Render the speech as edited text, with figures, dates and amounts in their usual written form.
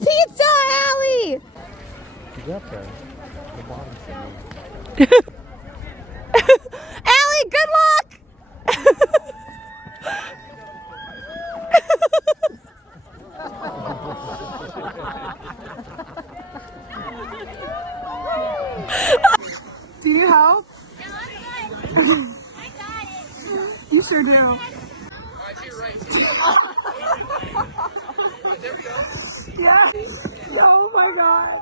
pizza, Allie! You got there. The bottom side. Allie, good luck! Do you need help? I got it. You sure do. Yeah. Oh my god.